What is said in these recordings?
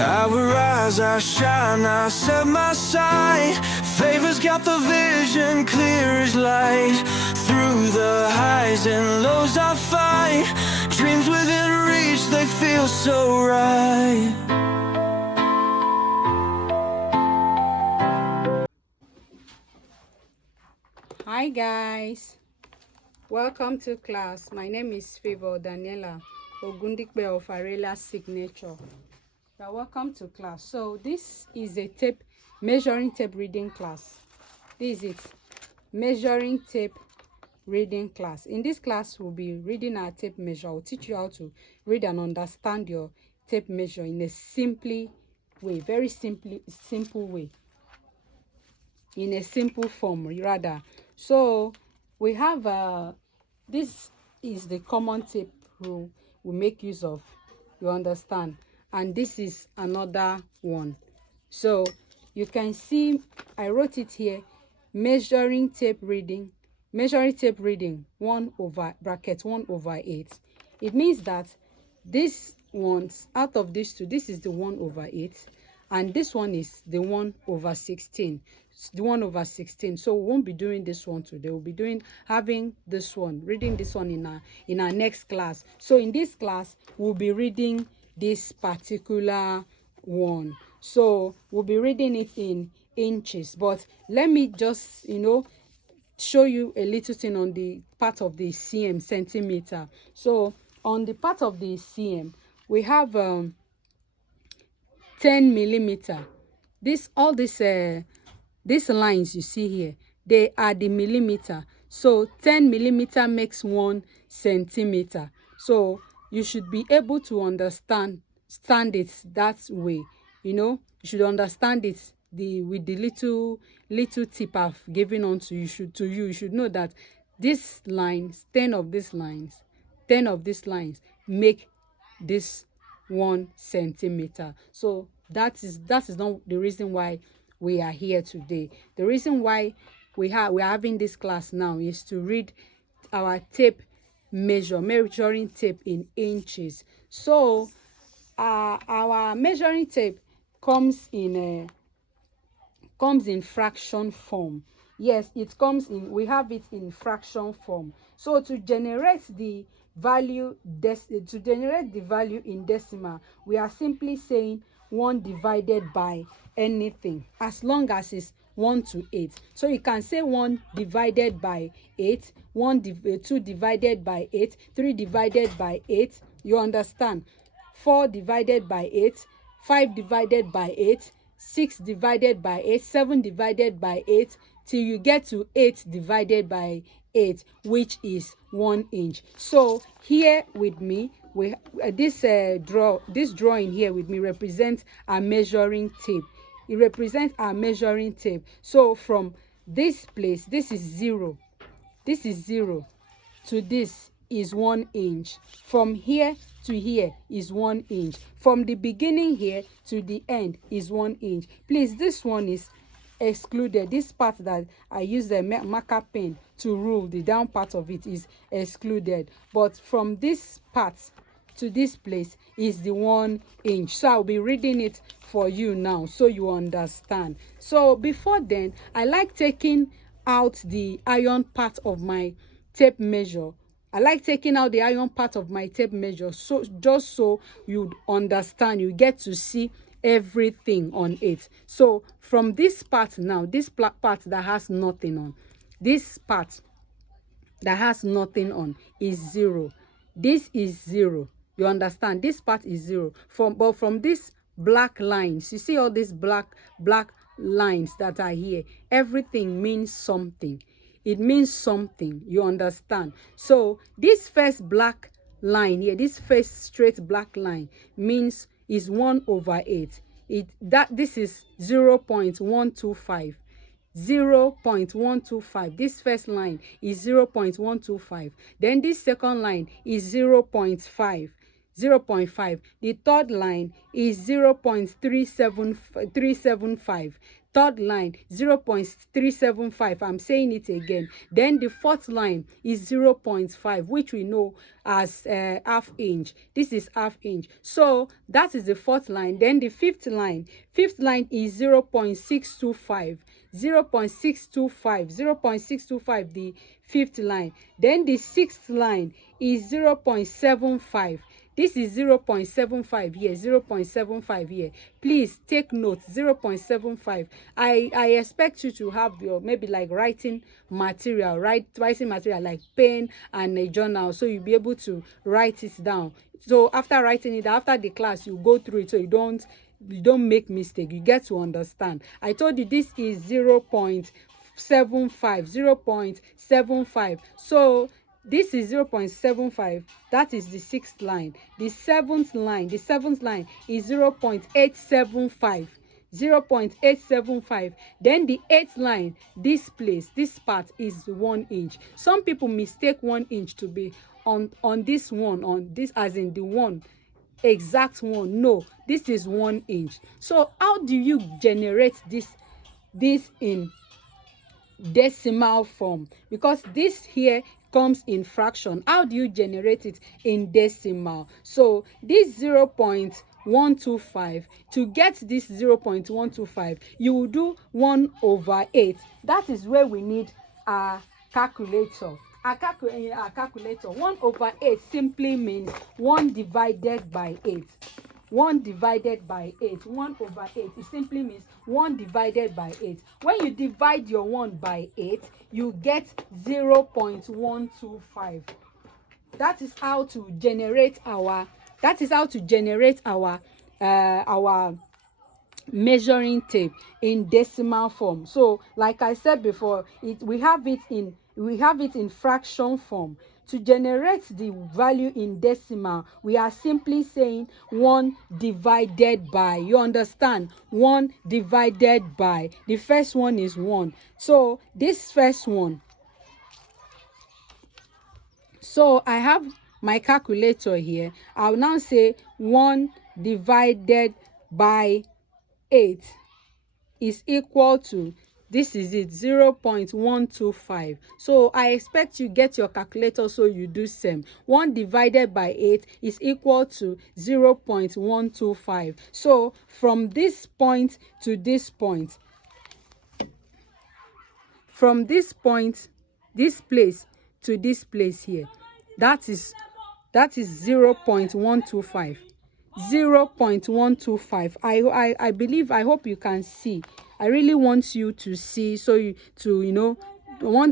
I will rise, I shine, I set my sight. Favor's got the vision clear as light. Through the highs and lows I fight. Dreams within reach, they feel so right. Hi guys, welcome to class. My name is Favor Daniela Ogundikpe of Arela Signature. You're welcome to class. So this is a measuring tape reading class. This is it, measuring tape reading class. In this class, we'll be reading our tape measure. I'll teach you how to read and understand your tape measure in a very simple way, in a simple form rather. So we have this is the common tape rule we make use of, you understand, and this is another one. So you can see I wrote it here, measuring tape reading 1 over 8. It means that this ones out of these two, this is the 1 over 8 and this one is the 1 over 16. The 1 over 16. So we won't be doing this one today. We'll be reading this one in our next class. So in this class we'll be reading this particular one. So we'll be reading it in inches, but let me just show you a little thing on the part of the cm, centimeter. So on the part of the cm we have 10 millimeter. These lines you see here, they are the millimeter. So 10 millimeter makes 1 centimeter. So you should be able to understand it that way. You should understand it with the little tip I've given on to you. You should know that these lines, 10 of these lines make this 1 centimeter. So that is not the reason why we are here today. The reason why we're having this class now is to read our tape measuring tape in inches. So our measuring tape comes in fraction form. Yes, it comes in, we have it in fraction form. So to generate the value in decimal, we are simply saying 1 divided by anything, as long as it's 1 to 8. So you can say 1 divided by 8, 2 divided by 8, 3 divided by 8, you understand, 4 divided by 8, 5 divided by 8, 6 divided by 8, 7 divided by 8, till you get to 8 divided by 8, which is 1 inch. So here with me, this drawing here with me represents our measuring tape. It represents our measuring tape. So from this place, this is 0 to this is 1 inch. From here to here is 1 inch. From the beginning here to the end is 1 inch. Please, this one is excluded. This part that I use the marker pen to rule, the down part of it is excluded. But from this part to this place is the 1 inch. So I'll be reading it for you now so you understand. So before then, I like taking out the iron part of my tape measure. So just so you understand, you get to see everything on it. So from this part now, this part that has nothing on, this part that has nothing on is 0. This is 0. You understand? This part is 0. But from these black lines, you see all these black lines that are here, everything means something. It means something. You understand? So this first black line here, this first straight black line is 1 over 8. This is 0.125. 0.125. This first line is 0.125. Then this second line is 0.5. 0.5. The third line is 0.375. Third line 0.375. I'm saying it again. Then the fourth line is 0.5, which we know as half inch. This is half inch. So that is the fourth line. Then the fifth line is 0.625. 0.625 the fifth line. Then the sixth line is 0.75. This is 0.75 here, 0.75 here. Please take note, 0.75. I expect you to have your maybe like writing material like pen and a journal, so you'll be able to write it down. So after writing it, after the class, you go through it so you don't make mistake. You get to understand. I told you this is 0.75. 0.75. So this is 0.75. That is the sixth line. The seventh line is 0.875. 0.875. Then the eighth line, this part is 1 inch. Some people mistake 1 inch to be on this one, on this as in the one exact one. No, this is 1 inch. So how do you generate this in decimal form? Because this here comes in fraction. How do you generate it in decimal? So this 0.125, to get this 0.125, you will do 1/8. That is where we need a calculator. A calculator. 1/8 simply means 1 divided by 8. 1 divided by 8. 1/8. It simply means 1 divided by 8. When you divide your 1 by 8, you get 0.125. That is how to generate our measuring tape in decimal form. So like I said before, we have it in fraction form. To generate the value in decimal, we are simply saying 1 divided by. You understand? 1 divided by. The first one is 1. So this first one. So I have my calculator here. I'll now say 1 divided by 8 is equal to, this is it, 0.125. So I expect you get your calculator so you do same. 1 divided by 8 is equal to 0.125. So from this point to this point, from this point, this place to this place here, that is 0.125. 0.125. I believe, I hope you can see. I really want you to see, so I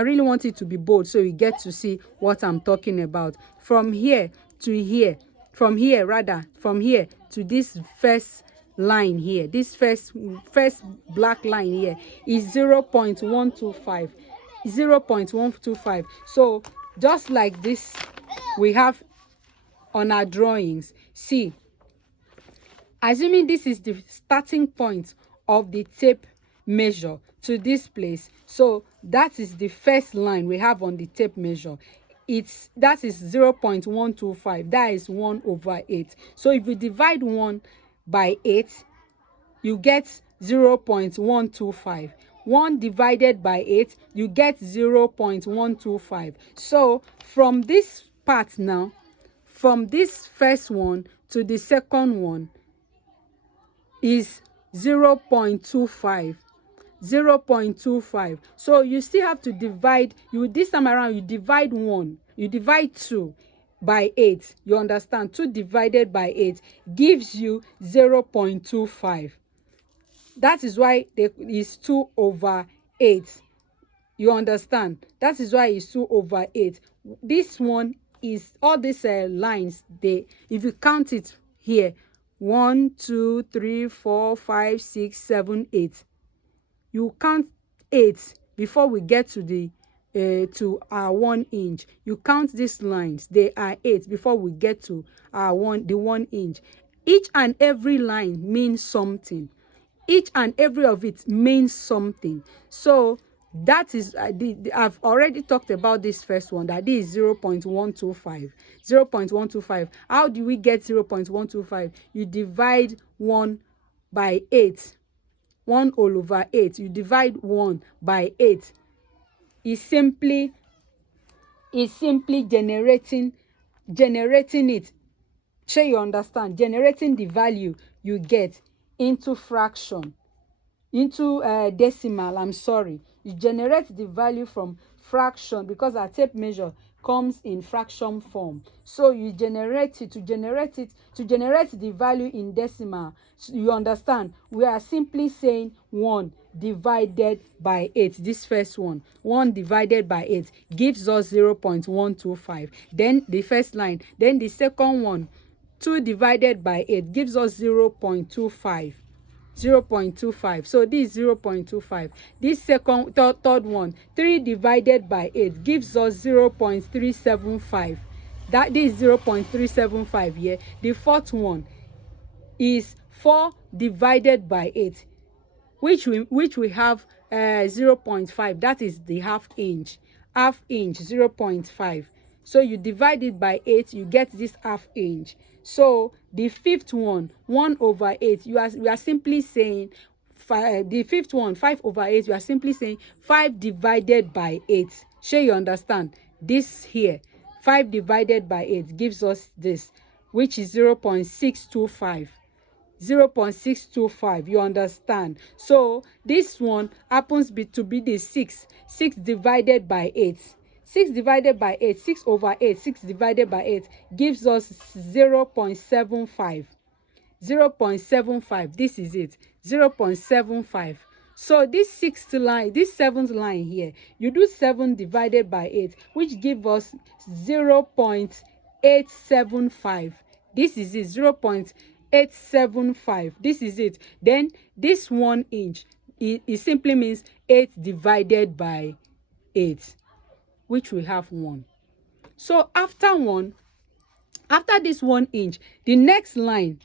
really want it to be bold so you get to see what I'm talking about. From here to here, from here to this first line here, this first black line here is 0.125. 0.125. So just like this we have on our drawings. See, assuming this is the starting point of the tape measure to this place, so that is the first line we have on the tape measure. That is 0.125. That is 1/8. So if you divide 1 by 8, you get 0.125. 1 divided by 8, you get 0.125. So from this part now, from this first one to the second one is 0.25. 0.25. So you still have to divide. This time around you divide 2 by 8. You understand? 2 divided by 8 gives you 0.25. That is why there is 2/8. You understand? That is why it's 2/8. This one is all these lines. If you count it here, 1, 2, 3, 4, 5, 6, 7, 8. You count 8 before we get to the to our 1 inch. You count these lines. They are 8 before we get to our 1 inch. Each and every line means something. Each and every of it means something. So That is, I've already talked about this first one, that this is 0.125. 0.125. How do we get 0.125? You divide 1 by 8. 1 all over 8. You divide 1 by 8. It's simply generating it. Sure, you understand? Generating the value you get into fraction, into decimal. I'm sorry, you generate the value from fraction, because our tape measure comes in fraction form. So you generate it to generate the value in decimal. So you understand? We are simply saying 1 divided by 8. This first one, 1 divided by 8, gives us 0.125. Then the first line. Then the second one, 2 divided by 8, gives us 0.25. 0.25. So this is 0.25. This third one, 3 divided by 8, gives us 0.375. That is 0.375 here. The fourth one is 4 divided by 8, which we have 0.5. That is the half inch. 0.5. So you divide it by 8, you get this half inch. So the fifth one, 1 over 8, we are simply saying the fifth one, 5 over 8, you are simply saying 5 divided by 8. Sure, you understand? This here, 5 divided by 8, gives us this, which is 0.625. 0.625. You understand? So this one happens to be the 6 divided by 8. 6 divided by 8, 6 over 8, 6 divided by 8, gives us 0.75. 0.75. This is it, 0.75. So this seventh line here, you do 7 divided by 8, which give us 0.875. This is it, 0.875. This is it. Then this 1 inch, it simply means 8 divided by 8, which we have 1. So after this 1 inch, the next line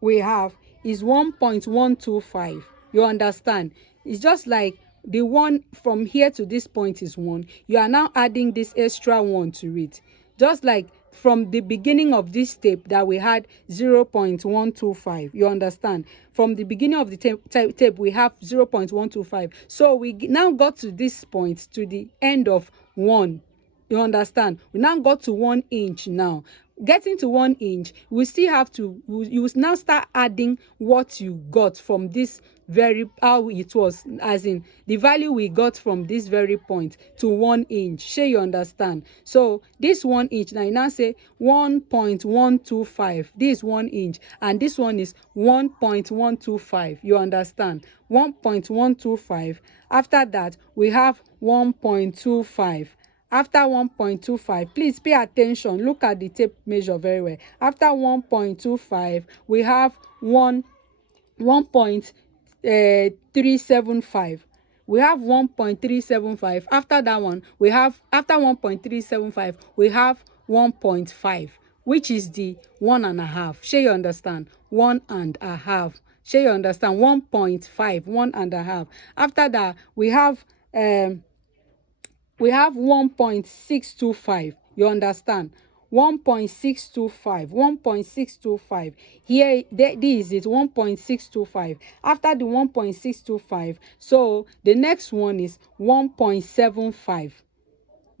we have is 1.125. You understand? It's just like the one from here to this point is 1. You are now adding this extra 1 to it. Just like from the beginning of this tape that we had 0.125. You understand? From the beginning of the tape we have 0.125. So we now got to this point, to the end of 1. You understand? We now got to 1 inch now. Getting to 1 inch, we still have to, you will now start adding what you got from this very, how it was, as in the value we got from this very point to 1 inch. Sure, you understand? So this 1 inch, now you now say 1.125. This is 1 inch, and this one is 1.125. You understand? 1.125. After that, we have 1.25. After 1.25, please pay attention. Look at the tape measure very well. After 1.25, we have 1.375. We have 1.375. After that one, we have, after 1.375, we have 1.5, which is the 1.5. Sure, you understand? 1.5. Sure, you understand? 1.5, 1.5. After that, we have 1.625. You understand? 1.625. 1.625. Here, this is it, 1.625. After the 1.625, so the next one is 1.75.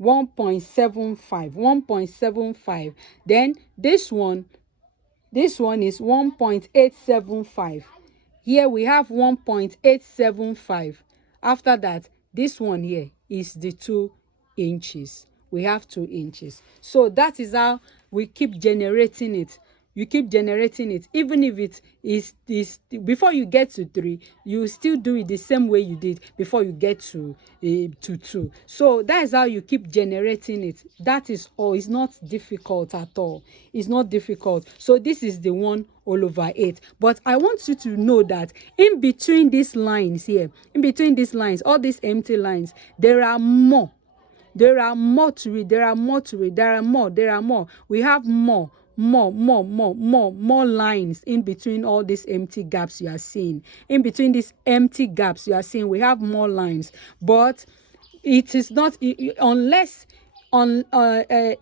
1.75. 1.75. Then this one is 1.875. Here we have 1.875. After that, this one here is the 2 inches. We have 2 inches. So that is how we keep generating it. You keep generating it. Even if it is before you get to 3, you still do it the same way you did before you get to 2. So that is how you keep generating it. That is all. It's not difficult at all. It's not difficult. So this is the 1 all over 8. But I want you to know that in between these lines here, in between these lines, all these empty lines, there are more. There are more to it. There are more to it. There are more. We have more lines in between all these empty gaps you are seeing. In between these empty gaps you are seeing, we have more lines. But it is not unless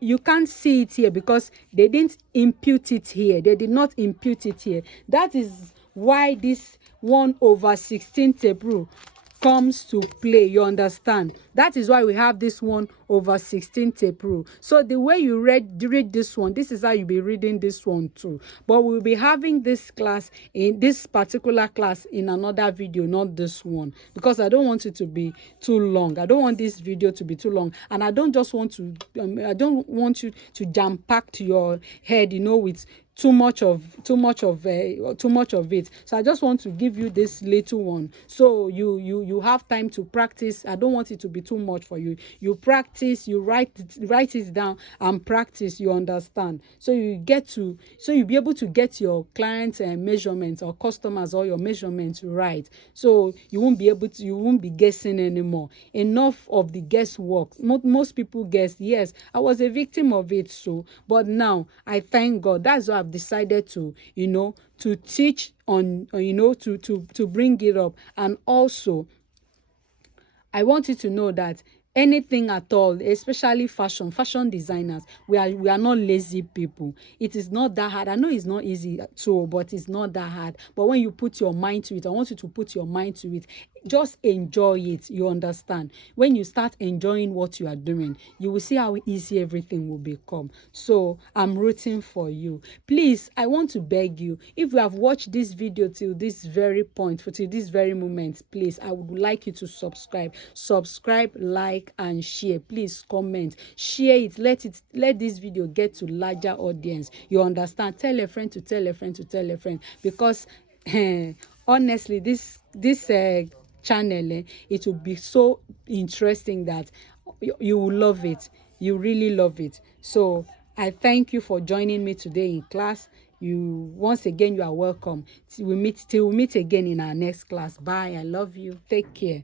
you can't see it here because they didn't impute it here. They did not impute it here. That is why this 1/16 tape rule comes to play. You understand? That is why we have this 1/16 tape rule. So the way you read this one, this is how you'll be reading this one too. But we'll be having this class, in this particular class, in another video, not this one, because I don't want it to be too long. I don't want this video to be too long, and I don't just want to I don't want you to jam pack to your head, you know, with too much of it. So I just want to give you this little one, so you have time to practice. I don't want it to be too much for you. You practice, you write it down and practice. You understand? So you you'll be able to get your clients measurements, or customers, or your measurements right. So you won't be guessing anymore. Enough of the guesswork. Most people guess. Yes, I was a victim of it, so but now I thank God. That's why I've decided to, to teach on, to bring it up. And also, I want you to know that anything at all, especially fashion designers, we are not lazy people. It is not that hard. I know it's not easy too, but it's not that hard. But when you put your mind to it, I want you to put your mind to it. Just enjoy it. You understand? When you start enjoying what you are doing, you will see how easy everything will become. So I'm rooting for you. Please, I want to beg you, if you have watched this video till this very point, till this very moment, please, I would like you to subscribe, like, and share. Please comment, share it. Let this video get to larger audience. You understand? Tell a friend to tell a friend to tell a friend, because honestly, this channel, it will be so interesting that you will love it. You really love it. So I thank you for joining me today in class. Once again, you are welcome. Till we meet again in our next class. Bye. I love you. Take care.